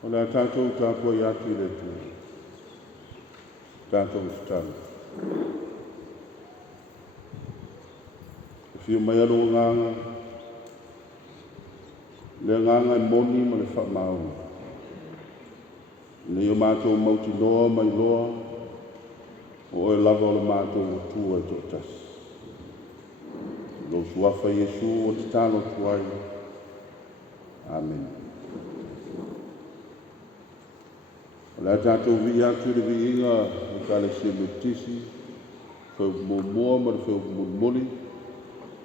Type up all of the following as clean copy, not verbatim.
O le tātou tāpua i atu I le tu. Tātou stana. E whio mai alo nganga. Le nganga I moni ma le whamau. Le o mātou mauti loa mai loa. O e lava o le mātou tua e tō tasi. Lo suafa Iesu o te tālo tuai. Amen. O le tātou vi atu le vi inga o ka le se lutisi, whau mōmoa ma le whau mōmoli,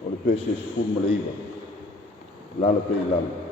o le pese sifun ma le iwa. Lala pe I lala.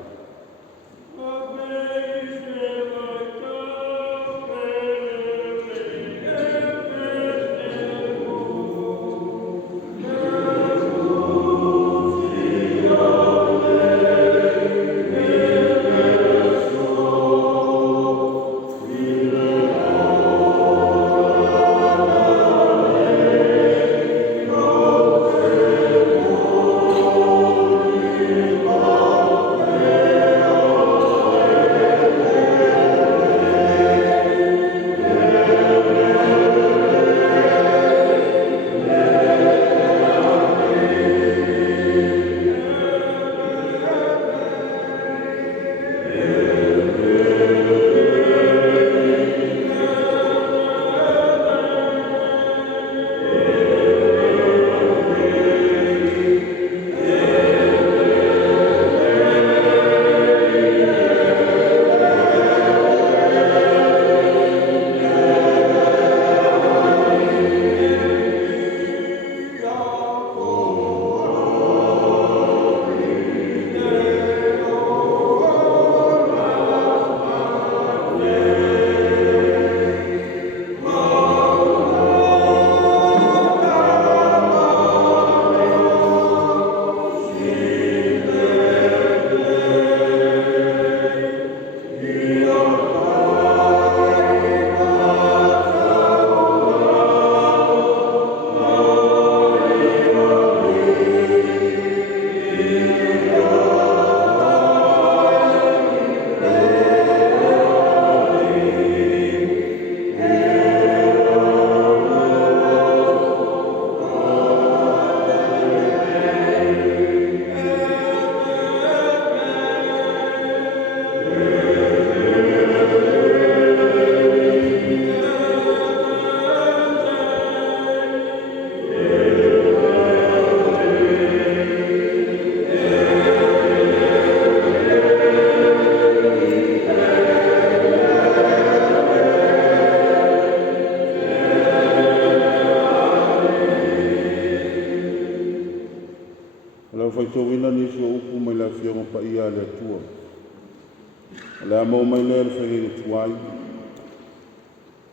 Whaitowina nisi o upu mai la whionga pa ia le atua. Le amo mai le whangere tuai.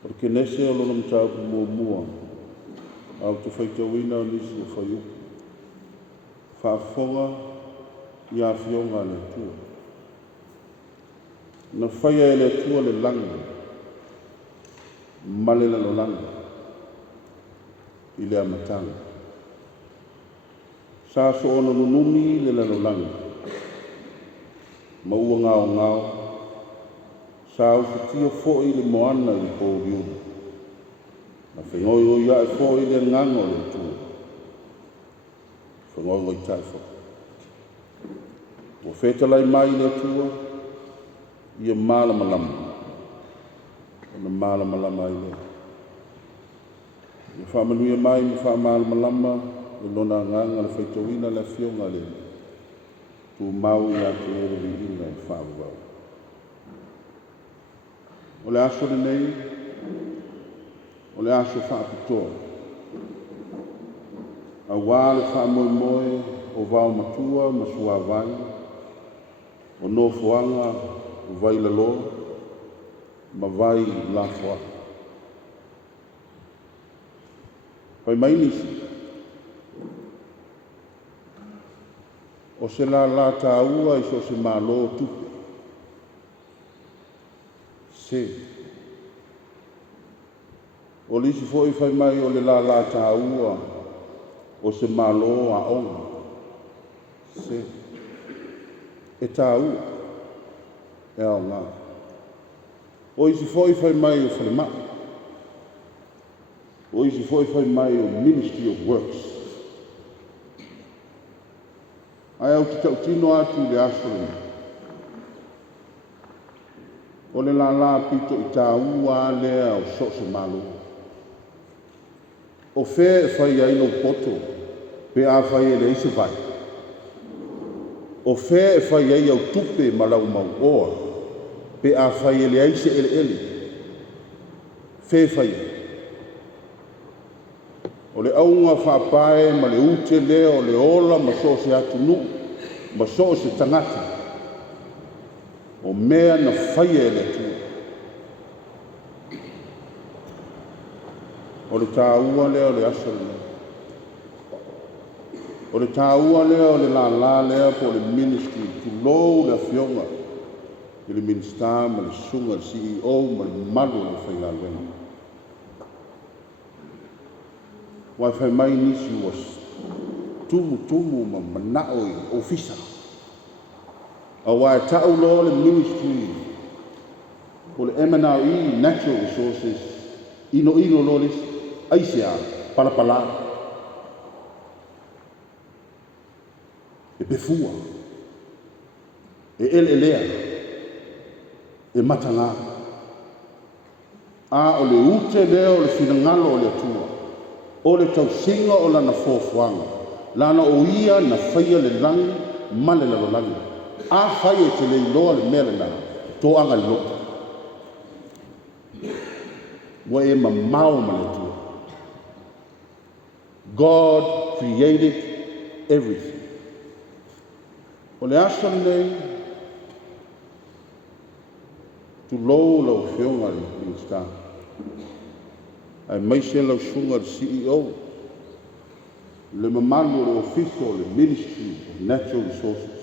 Por ke nese o lona mtaupu mua mua. Au te whaitowina o nisi o whai upu. Whaafonga ia whionga le atua. Na whaia e le atua le langa. Male le lo langa. I le amatanga. Sa so ono nunumi le lalolanga. Maua ngao ngao. Sa usutia fo'i le moana I po riuna. Na whengoi o ia e fo'i le ngango le tua. Whengoi o I tai fo. O whetalai mai le tua. Ia mala malama. Ona mala malama I le. Ia whamanuia mai mi whamala malama. O lona nganga le whaitawina le whionga le. Tu mau ia te ere li inga I whaawau. O le aso le nei. O le aso whaapitoa. A wā le whaamoe moe o wau matua ma sua vai. O no fuanga o vai la lo. Ma vai la fua. Pai mai nisi. O se la tāua I so se malo tupu. Se. O lisi foi fai mai o le la tāua o se malo a onga. Se. E tāua. E ao ngā. O isi foi fai mai o whalema. O isi foi fai mai o Ministry of Works. Ai au te tau tino atu le asole. O le la pito i tā ua lea o so se malo. O fe fai ai no poto, pe a fai le ise vai. O fe fai ai au tupe malau mau oa, pe a fai le aise ele. Fe fai. O le aunga whapae ma le ute lea o le ola ma so se atu nu, ma so se tangata. O mea na fai le tu. O le tāua lea o le asale lea. O le tāua lea o le la lea po le ministry tu lou le afionga. I le minister ma le sunga le CEO ma le malu le whainga luenga. Wai whai mai nisi was tumu ma manao i ofisa. A wai tau lo le ministry o le M&RE Natural Resources ino lo le aisea palapala. E pefua. E elea. E matanga. A o le ute lea o le finangalo o le atua. O le tausinga o lana fofuanga. Lana o ia na whaia le langi ma le lalolangi. A whaia te le iloa le mele lana. Tō anga lota. Wa e mamao ma le tua. God created everything. O le asana nei, tu lou lau whionga le minister. Ai maise lau sunga le CEO. Le mamanu le official, le Ministry of Natural Resources.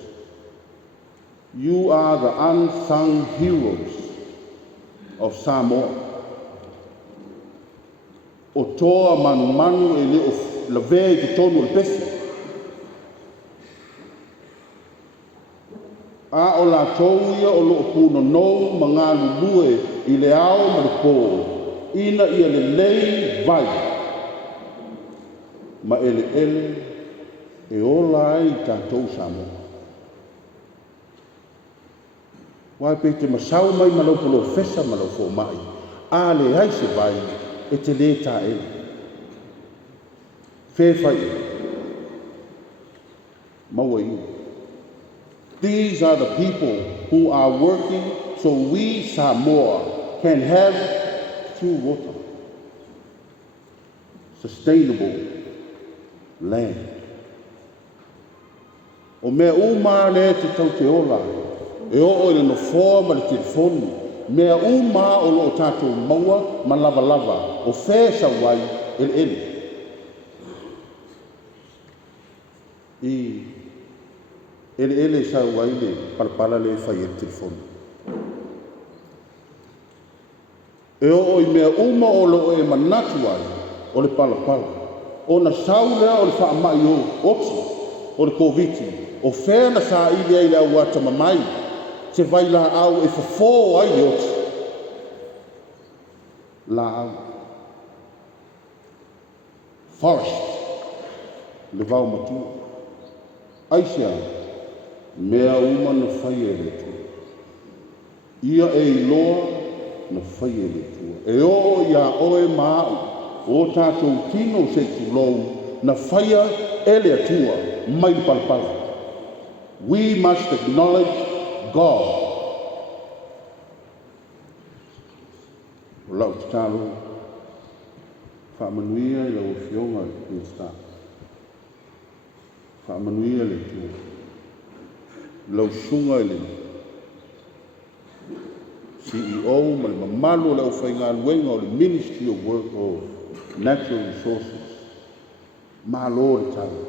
You are the unsung heroes of Samoa. O toa manu e le o la vei te tonu le pesi. A o la tauia o lo puno nou mga lulue i le ao ma le pō. Ina ia le lei vai. Ma ele e ola ai tātou Samoa. Wai pe te masau mai ma lau polo fesa ma lau fō mai. A le haise vai e te le tā ele. Fe fai. Maua iu. These are the people who are working so we Samoa can have true water, sustainable land. O mea uma le te tau te ola, e o le no fōa ma le telefoni, mea uma o lo tātou maua ma lava, o fēsa wai ele. Ele sa wai le palapala le fai e telefoni. E o i mea uma o lo e manatu ai, o le palapala. O na saulea o le whaamai o oti, o le COVID, o whena sa ili ai le au ata mamai, te vai la au e fafo ai le oti. La au. Forest, le vau matua. Aisia, mea uma na whai e le tua. Ia e iloa na whai e le tua. E o ia oe maau, o tātou kino se tu lou, na whaia e le atua, mai palpala. We must acknowledge God. O lau te tālo, whaamanuia i lau whionga i sta. Whaamanuia le tua. Lau sunga i le CEO ma le mamalu lau whainga luenga o le Ministry of Work of Natural Resources. Malo le tālo.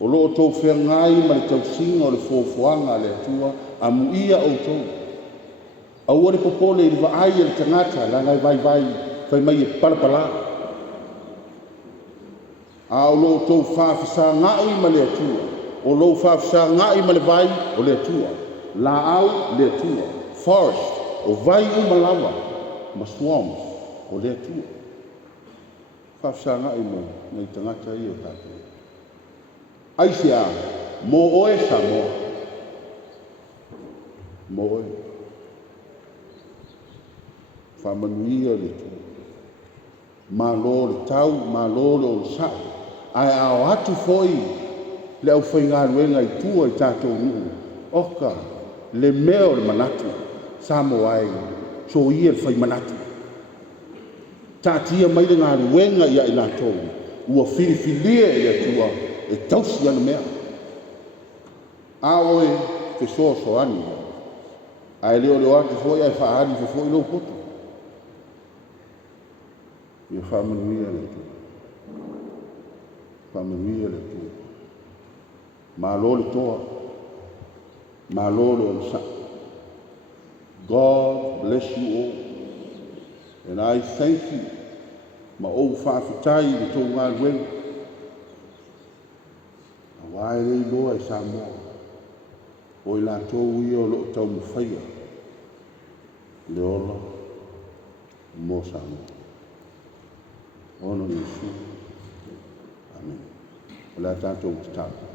O loo tau whengai ma le tausinga o le fōwhuanga le atua, a muia o tau. A ua le popole i le vaai e le tangata, la ngai vai, whai mai e palapala. A o loo tau whawhisa ngai ma le atua, o loo whawhisa ngai ma le vai o le atua. La au le atua, forest o vai uma lava, ma swamps, o lea tua. Whafsanga i mo, nei tangata i o tātou. Aisi a, mo oe sa mo. Mo oe. Whamanuia le tua. Ma lo le tau, ma lo le o sa. Ai ao atu foi, le au whainga ruenga i tua i tātou nuu. Oka, le meo le manatu, sa mo ai, so ia le whai manatu. Tātia mai le ngā ruenga ia i nātou, ua whiriwhilia i atua, e tausi anu mea. A oe, ke so ani, ai leo leo atu foi, ai whaari fe foi lo poto. Ia whamanuia le tua. Whamanuia le tua. Mā lo le toa, mā lo le o sa. God bless you all. And I thank you, ma o whawhitai le tō ngā ruenga. A wai rei loa i sa moa. O i la tō ia o loo tau mwhaia. Le ola, mō sa moa. Ono Yesu. Amen. O la tātou te tātou.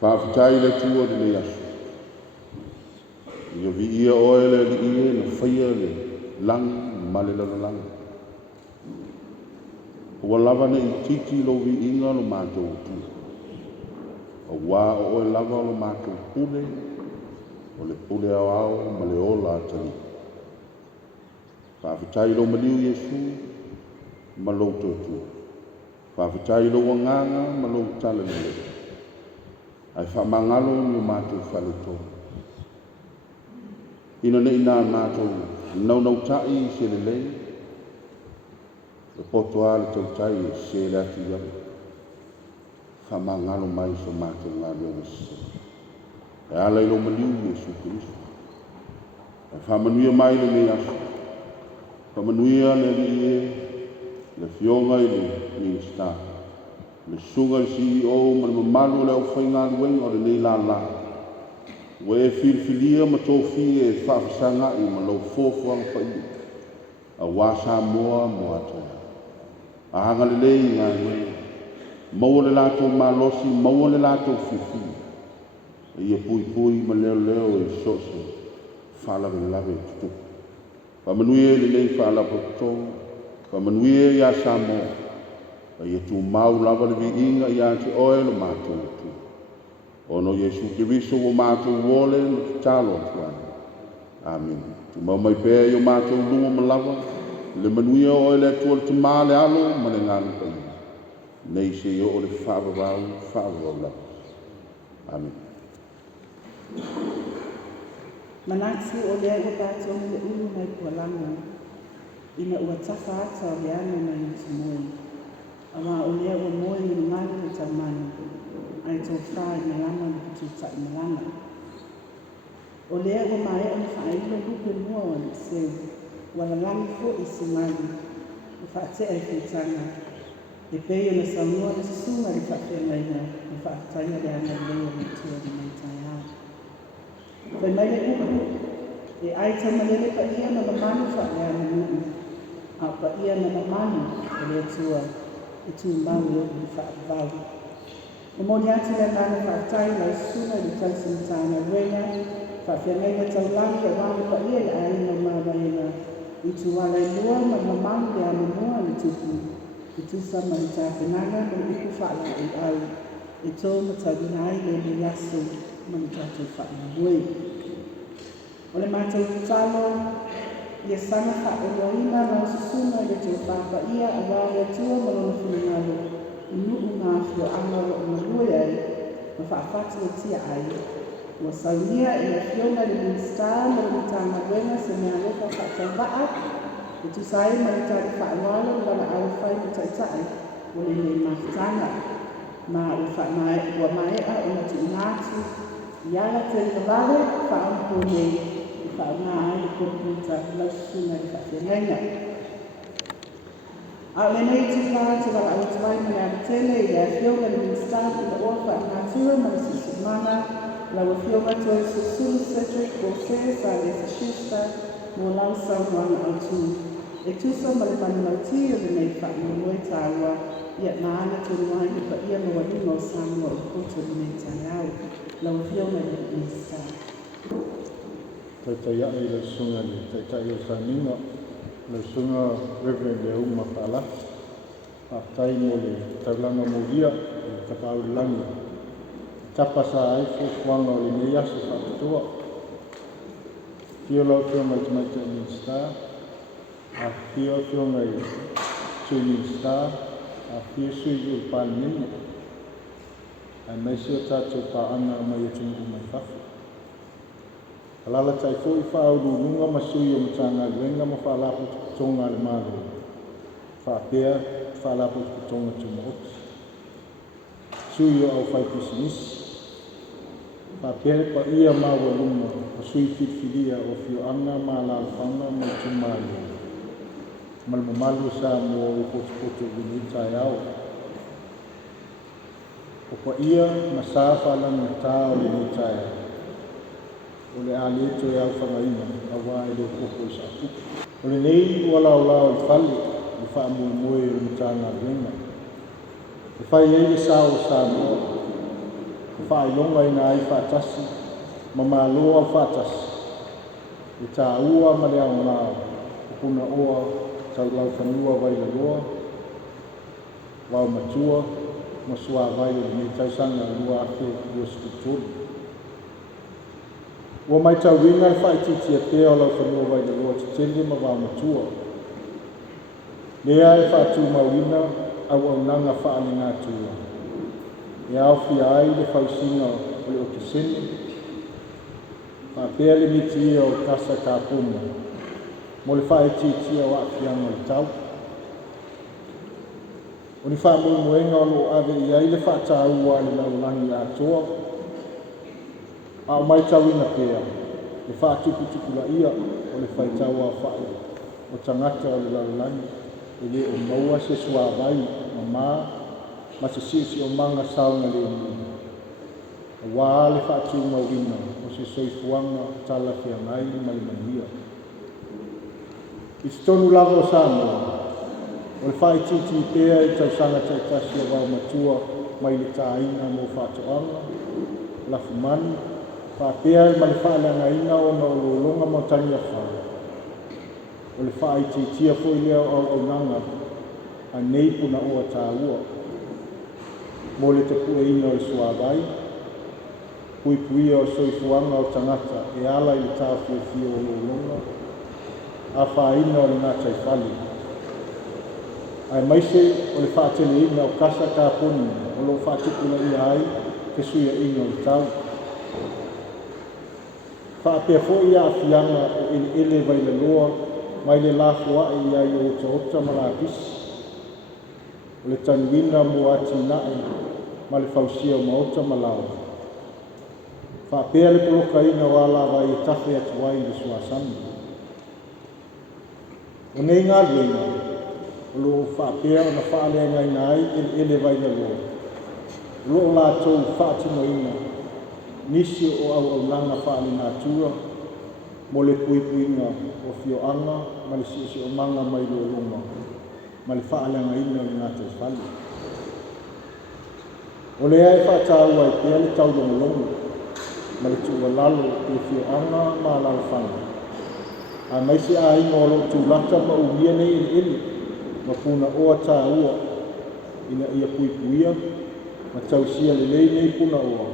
Whawhitai le tua de le asu. Ia vi ia oele li ia na whaia le lang, male lana lang. Ua lava na i titi lo vi inga lo mātou tu. A wā o e lava lo mātou pule, o le pule au au ma le ola atari. Whawhitai lo maliu Yesu, ma lo tōtu. Whawhitai lo wanganga, ma lo tala le. Ai whamangalo ni mātou whale tō. Ina ne ina mātou, nau tai se le lei. Le poto a le tau tai se le atu iau. Whamangalo mai so mātou ngā reo se. E ala ilo maliu Yesu Christu. E whamanuia mai le me asu. Whamanuia le li le fionga i le minister. Le sunga i CEO ma le mamalu le au whainga ruenga o le nei la la. Wa e whirwhilia ma tō whi e whawhisanga i ma lau fōwhang whai. A wāsa moa moa toa. A hanga le lei ngā mea. Maua le lātou mālosi, maua le lātou whiwhi. E ia pui ma leo leo e sose. Whalawe lawe tutu. Whamanuia le lei whalapo tō. Whamanuia ia sa moa. E ia tū mau lawa le vi inga ia te oe lo mātou tu. Ono Yesu Kiriso o mātou wole no ki tālo atuana. Amen. Tu mau mai pēr i o mātou lunga malawa, le manuia o ele atua le tamale alo, ma le ngāna pai. Nei se i o le whāwarau lawa. Amen. Manatsi o lea o tātou le ulu mai pualanga, ina ua tafa ata o lea na i tumoi. Awa o lea o moi i ngāna le tamani. Ai tō whai na lama ni ki tūtai na lama. O lea o mai o ni whaeilo lupe mua o ni se, wala lami fo i simani, o whaate ai whitanga. E pei o na samua na sisunga li whaafenga ina, o whaatanga le ana leo ni tua ni mai tai au. Whai mai le upu, e ai tamalele pa ia na mamani whae ana nui, a pa ia na mamani o lea tua, e tū mau o ni whaavau. O moni ati le nana whaatai la suna i taisi ni tāna wenga, whaafengai na taulangi a wāne pa ia le aina māwaina, i tu wala i lua ma mamamu le ama mua ni tupu, i tusa ma i tāpenanga ma i uku whaala i au, e tō ma tawina ai le le yasu ma i tātou whaala hui. O le mātou talo, ia sana whaeloina na susuna i le tō whaapa ia a wāle atua ma lona whinangalo, nuu ngā whio angaro o marua ai, ma whaafatu o tia ai. Ua saunia i a whiona le minister ma le tāna wenga se mea lefa whaatau waa, e tu sai ma le tāna whaawalo wala au whai ma taitai, o le nei mawhitanga. Ma ua maea o na tu ngātu, i ala te kawale, whaampo nei, i whaunga ai le komputa lausuna i whawhengaina. A le nei tu whā te wala au tuai ma le tele i a whionga le minister i le oa wha ngātua ma le sisimana, lau fio mato e Susu Cedric Boses a le Sista mo lau sauanga au tu. E tusa ma le mani mauti o le nei wha mo moe tāua ia maana tonu ai le pa ia no wa ingo Samoa o koto le nei tai au. Lau fio ma le Isa. Taitai ai le sunga ni, taitai o Saninga, le sunga Reverend Leuma Pala, a tai mo le taulanga moria, le tapau langi. Tapa sa ai fu kuanga o le nei aso whakatoa. Fio lau fio mai tamaita ni star, a fio ngai tui star, a fio sui ul panini. Ai mai sio tātou paanga mai atungu mai whafu. Alala tai fo I whaurunga masui o matanga luenga ma whaalapu tonga le maru. Whapea, whaalapu tonga tumaoti. Sui o au whai pisinisi. Whapea pa ia maua luma, o sui whitwhiria o fio anga ma la whanga ma tumaru. Malmamalu sa mo o kotu winitai au. O pa ia masafa langa tā o le nitai au. O le alito e au whangaina, a wā e le koko I sapu. O le nei ua lao I whali, I wha moe o mtanga renga. E whai ei le sao sa moa, e wha ilonga ina ai whatasi, ma māloa au whatasi. E tā ua ma le au ngā, o puna oa, tau lau whanua vai le loa, wau matua, ma sua vai o le nei taisanga lua ake ua skuturi. Ua mai tau winga I whaititia pēo lau whanua vai le loa titele ma wau matua. Lea e whatu mawina au au nanga whaali ngā tua. E au fia ai le whausinga o le o kiseni. Whapea le miti o kasa ka puma. Mo le whaititia o afianga I tau. O ni wha muenga o lo ave I ai le whata ua le laulangi a toa. A o mai tawina pēa, le whaatukutuku la ia o le whaitaua a whae o tangata o le laulangi, e le o maua se sua vai, ma se sisi o manga saunga le ni. A wā le whaatiunga wina o se soifuanga tala fia ngai ma le manhia. I tonu lava o Samoa, o le whaititi pēa I tausanga taitasi o wau matua mai le tāina mo whaatoanga, la fumani, Whapea ma le whaaleanga ina o na ololonga mautani a whare. O le whaititia fo I lea o nanga a nei puna o a tā ua. Mo le tapu e ina o le suavai, puipuia o soifuanga o tangata e ala I le tā fio o ololonga, a whaina o le ngātai whali. Ai maise o le whaatele ina o kasa ka poni o lo whaatukula ia ai ke suia ina o le tau. Whaapea fo I a fianga o ele vai le loa, mai le lafua I ai o ota ma la pisi. O le tanuina mo ati nae, ma le fausia o maota ma lao. Whaapea le poloka ina o ala vai e tafe atu ai le suasani. O nei ngā luenga, o lo whaapea o na whaalea ngai nai ele vai le loa. O lo la tau whaatino ina, nisi o au nanga whaali ngā tua, mo le puipuinga o fio anga, ma le sisi o manga mai le longa, ma le whaaleanga ina o le ngātai whali. O le ai whaataua I pia le tau longa, ma le tua lalo e fio anga ma lalo whanga. A maise a inga o lo tūlata ma umia nei ele, ma puna oa tā ua, ina ia puipuia, ma tausia le lei nei puna oa.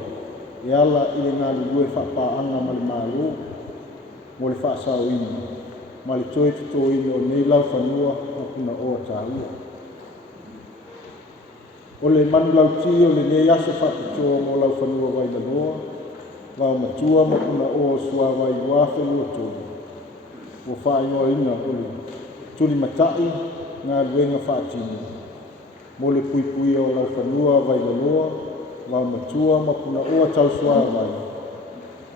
E ala I le ngā lulue whapaanga ma le mālo, mo le whaasau ina, ma le toe tuto ina o nei lau whanua o puna oa tā ua. O le manu lau ti o le nei asa whapitoa mo lau whanua vai la loa, wau matua ma puna oa sua vai wafe ua tōru. O whaingoa ina o le tuli matai ngā luenga whaatina, mo le puipuia o lau whanua vai la loa, wau matua ma puna oa tau sua vai,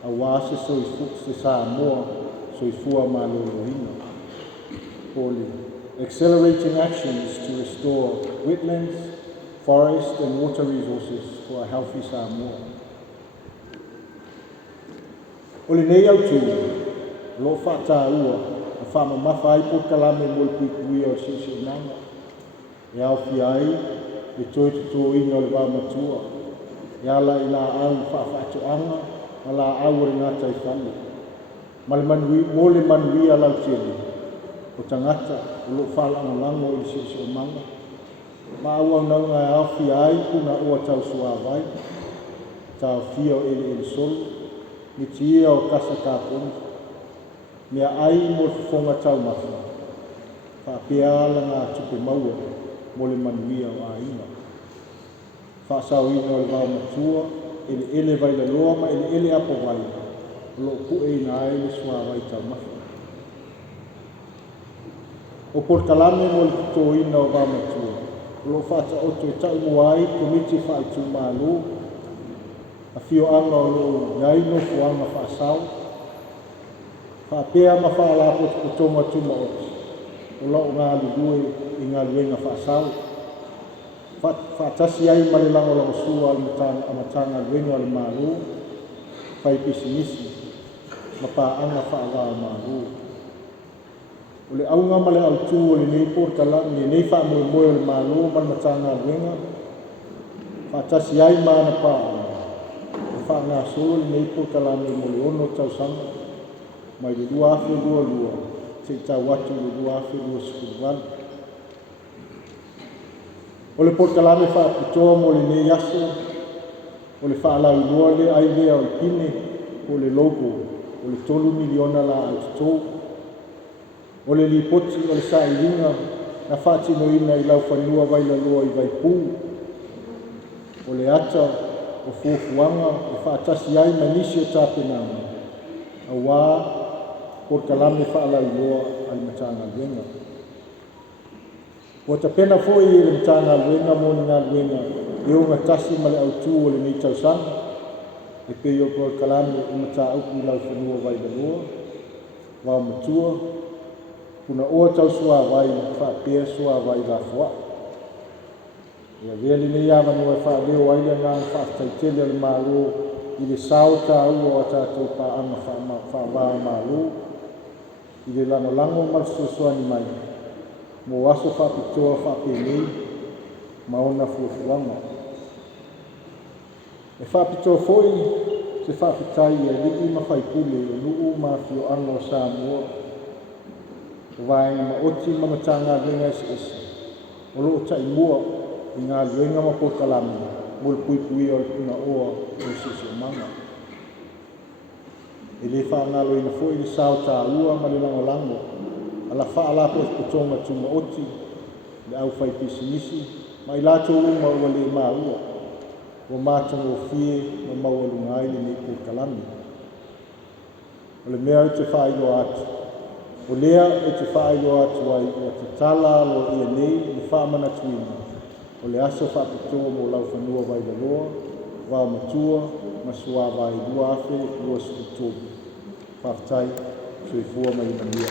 a wāse soifu se Samoa soifua ma lolo ina. Poli, accelerating actions to restore wetlands, forest and water resources for a healthy Samoa. O le nei au tū, lo whata ua, a whama mawha ai po kalame mo le pui o sisi nanga. E au fi ai, le toi tutu ina o le wā matua. E ala i la au whawhatu anga, ma la au o le ngata i whanu. Ma le manui, mo le manui a lau tieni, o tangata, o lo whala lango i sisi o manga. Ma au au nau ngai au fi ai, kuna ua tau sua vai, tau fia o ele solu, ni tia o kasa kāpuni. Mea ai mo fonga tau mafu. Whapea ala ngā tupe maua mo le manuia o a ina. Whaasau ina o le wau matua, ele vai la loa ma ele apo vai. Lo pue ina ai le sua vai tau mafu. O por kalame mo le kuto ina o wau matua. Lo whaata oto e tau muai, komiti whaitu malu. A fio anga o lo yaino fuanga whaasau. Whapea ma whaalapo te kutonga tuma oti. O lau ngā lidue i ngā luenga whaasau. Whaatasi ai ma le lango lango sua amatanga luenga le malu. Whai pisi nisi. Ma paanga whaawaa malu. O le aunga ma le autu o le nei por kalami, le nei wha moe moe o le malu, ma le matanga luenga. Whaatasi ai ma na paanga. Wha ngā solo le nei por kalami mo le ono tau sanga. Mai le lua afe lua, te tau watu le lua afe lua sikuruan. O le porkalame wha apitoa mo le nei aso, o le wha alau lua le ailea o pine, o le logo, o le 3 miliona la autotou. O le lipoti o le sa ilinga, na wha tino ina i lau whanua vai la lua i vai pū. O le ata, o fuafuanga, o wha atasi ai manisi o tāpenanga. A wā, por kalame whaalau loa al matanga luenga. O ta pena foi i le matanga luenga mo ni ngā luenga e o ngatasi ma le autu o le nei tausanga. E pe o por kalame i mata auku i lau whanua vai la loa. Wā matua, kuna oa tau sua vai, whaapea sua vai la fua. Ia vea li nei awa nua whaapeo aile ngā whaaftaitele le mālo i le sao tā ua o tātou pāanga whaavaa mālo. I le lango mal suasoani mai, mo aso whapitoa whapelei, maona fuafuanga. E whapitoa foi, se whapitai e liki ma whaipule, e nuu ma fio ango sa mua. O vaenga ma oti ma matanga luenga esi. O loo tai mua, i ngā luenga ma pokalami, mo le puipui o le puna oa, o sisi o manga. E le whaangalo ina foi le sao tā ua ma le lango. Ala whaalapo e kutonga tuma oti, le au whai pisinisi, ma i lato uma ua le maa ua. Wa mātanga o fie, ma maua lungai le nei po kalami. O le mea te whailo atu. O lea e te whailo atu ai, o te tala lo ia nei, le whaamana tuina. O le aso whapitoa mo lau whanua vai la loa, wā matua, ma sua vai lua afe, lua skutobu. Whaftai, sui fua mai mania.